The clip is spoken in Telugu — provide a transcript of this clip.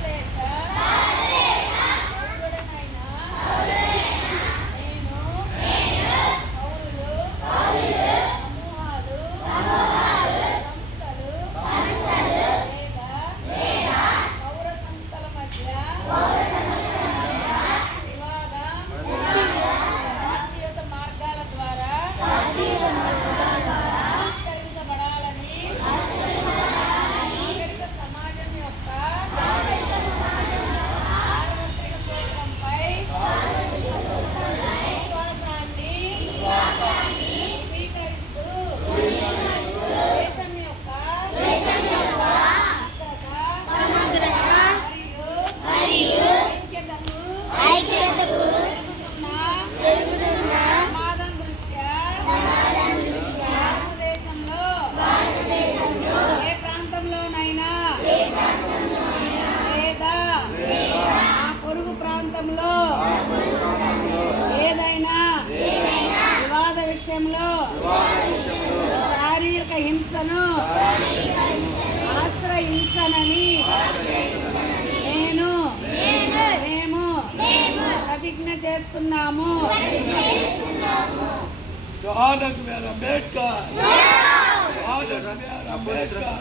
Fortaleza. ప్రాంతంలో ఏదైనా వివాద విషయంలో శారీరక హింసను ఆశ్రయించనని నేను మేము ప్రతిజ్ఞ చేస్తున్నాము. అంబేద్కర్. అంబేద్కర్.